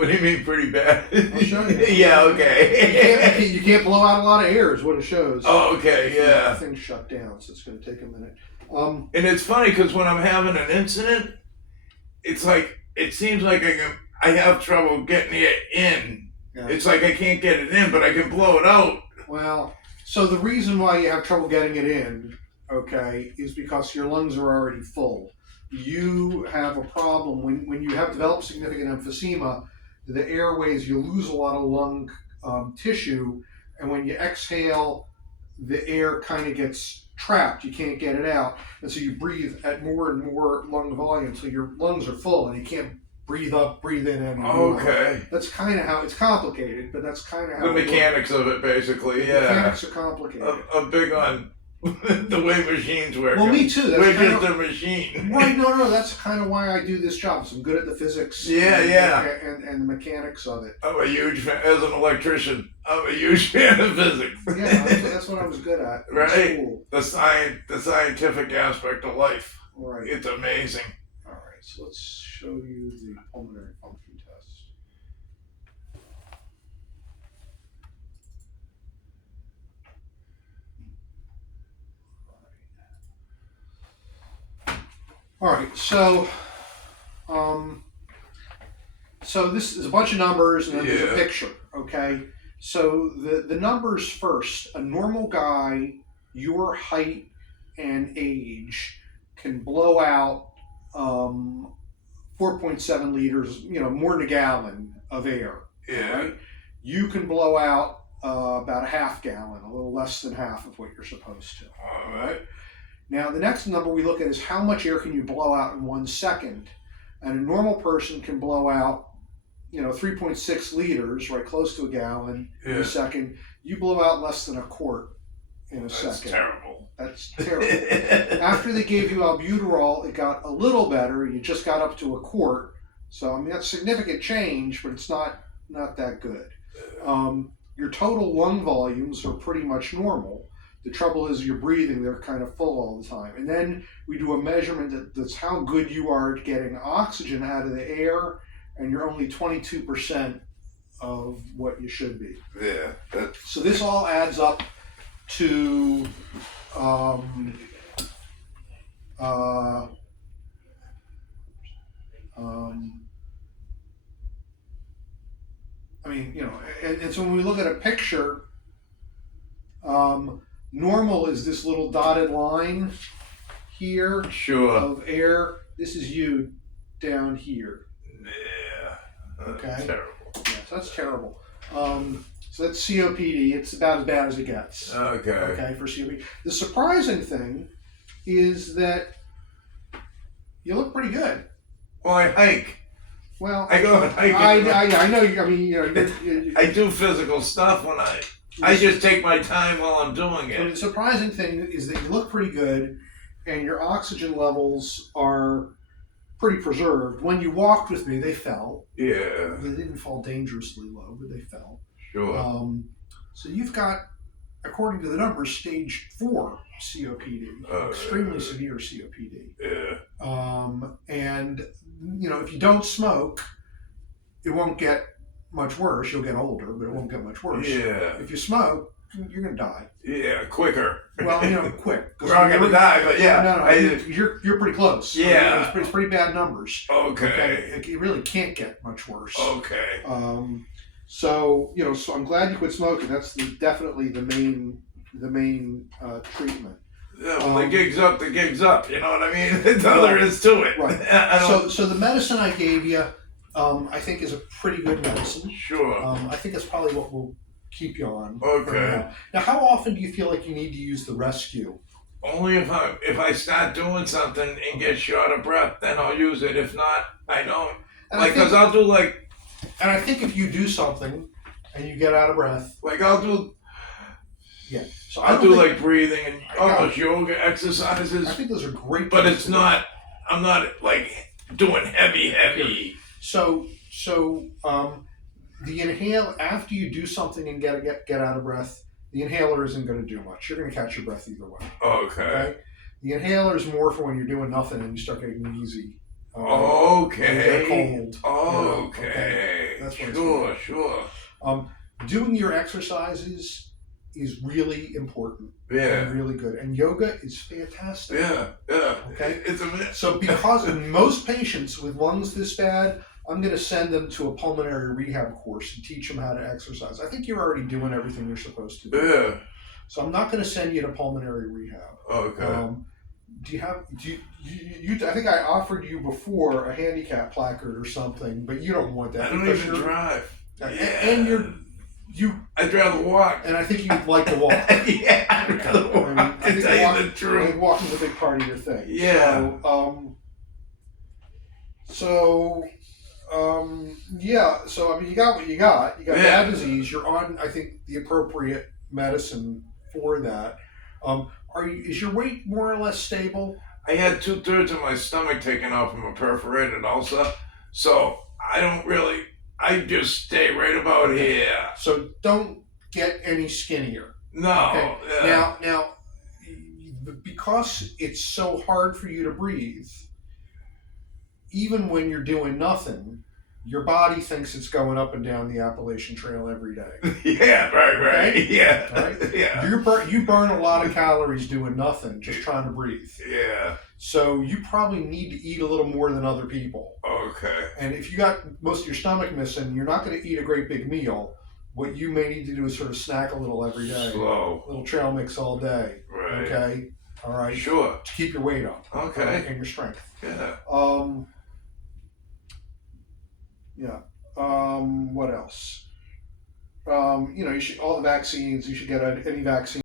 What do you mean pretty bad? I'll show you. Yeah, okay. You can't blow out a lot of air is what it shows. Oh, okay, yeah. Things shut down, so it's going to take a minute. And it's funny because when I'm having an incident, it's like, it seems like I have trouble getting it in. Yeah. It's like I can't get it in, but I can blow it out. Well, so the reason why you have trouble getting it in, okay, is because your lungs are already full. You have a problem when you have developed significant emphysema, the airways, you lose a lot of lung tissue, and when you exhale, the air kind of gets trapped. You can't get it out, and so you breathe at more and more lung volume, so your lungs are full, and you can't breathe up, breathe in anymore. Okay. That's kind of how, it's complicated, but that's kind of how the mechanics of it, basically, yeah. The mechanics are complicated. I'm big on the way machines work. Well, me too. We're just a machine. Right, no, that's kind of why I do this job. So I'm good at the physics and the mechanics of it. I'm a huge fan, as an electrician, I'm a huge fan of physics. Yeah, that's what I was good at in right? school. The scientific aspect of life. Right. It's amazing. All right, so let's show you the pulmonary function test. All right, so this is a bunch of numbers and then there's a picture, okay? So the numbers first, a normal guy, your height and age, can blow out 4.7 liters, more than a gallon of air. Yeah. Right? You can blow out about a half gallon, a little less than half of what you're supposed to. All right. Now, the next number we look at is how much air can you blow out in 1 second? And a normal person can blow out, 3.6 liters, right, close to a gallon in a second. You blow out less than a quart in a second. That's That's terrible. After they gave you albuterol, it got a little better. You just got up to a quart. So, I mean, that's significant change, but it's not that good. Your total lung volumes are pretty much normal. The trouble is you're breathing, they're kind of full all the time. And then we do a measurement that's how good you are at getting oxygen out of the air, and you're only 22% of what you should be. Yeah. So this all adds up to and so when we look at a picture, normal is this little dotted line here of air. This is you down here. Yeah. Okay. Terrible. Yeah, so that's terrible. So that's COPD. It's about as bad as it gets. Okay. Okay, for COPD. The surprising thing is that you look pretty good. Well, I hike. Well, I go and hike. I know. I mean, I do physical stuff when I just take my time while I'm doing But it. the surprising thing is that you look pretty good, and your oxygen levels are pretty preserved. When you walked with me, they fell. Yeah. They didn't fall dangerously low, but they fell. Sure. So you've got, according to the numbers, stage 4 COPD, extremely severe COPD. Yeah. And if you don't smoke, it won't get much worse. You'll get older, but it won't get much worse. Yeah. If you smoke, you're gonna die. Yeah, quicker. Well, quick. We're all gonna die, but yeah. No, you're pretty close. Yeah. It's pretty bad numbers. Okay. It really can't get much worse. Okay. So I'm glad you quit smoking. That's definitely the main treatment. Yeah, well, the gig's up. You know what I mean? That's all there is to it. Right. So the medicine I gave you, I think is a pretty good medicine. Sure. I think that's probably what we'll keep you on. Okay. Now, how often do you feel like you need to use the rescue? Only if I start doing something and get short of breath, then I'll use it. If not, I don't. Because I'll do And I think if you do something and you get out of breath. I'll do. Yeah. So I'll do breathing and almost yoga exercises. I think those are great. But it's not. I'm not doing heavy. So the inhale after you do something and get out of breath, the inhaler isn't going to do much. You're going to catch your breath either way. Okay. The inhaler is more for when you're doing nothing and you start getting wheezy. Okay. You get cold. Okay. That's what it's Sure, for. sure. Doing your exercises is really important Yeah. and really good, and yoga is fantastic. Yeah, yeah. Okay. It's a myth. So, because of most patients with lungs this bad, I'm going to send them to a pulmonary rehab course and teach them how to exercise. I think you're already doing everything you're supposed to do. Yeah. So I'm not going to send you to pulmonary rehab. Okay. I think I offered you before a handicap placard or something, but you don't want that. I don't because even you're- drive. And I'd rather walk. and I think you'd like to walk. Yeah, I'd rather walk. I think To tell you the I truth. think walking's a big part of your thing. Yeah. Yeah. So I mean, you got what you got. You got Yeah. bad disease. You're on, I think, the appropriate medicine for that. Is your weight more or less stable? I had 2/3 of my stomach taken off from a perforated ulcer, so I just stay right about here. So don't get any skinnier. No. Okay. Yeah. Now, because it's so hard for you to breathe, even when you're doing nothing, your body thinks it's going up and down the Appalachian Trail every day. Yeah, right. Okay? Yeah. Right? Yeah. You burn a lot of calories doing nothing, just trying to breathe. Yeah. So you probably need to eat a little more than other people. Okay. And if you got most of your stomach missing, you're not going to eat a great big meal. What you may need to do is sort of snack a little every day. Slow. A little trail mix all day. Right. Okay? All right? Sure. To keep your weight up. Okay. And your strength. Yeah. What else? You should all the vaccines. You should get any vaccine.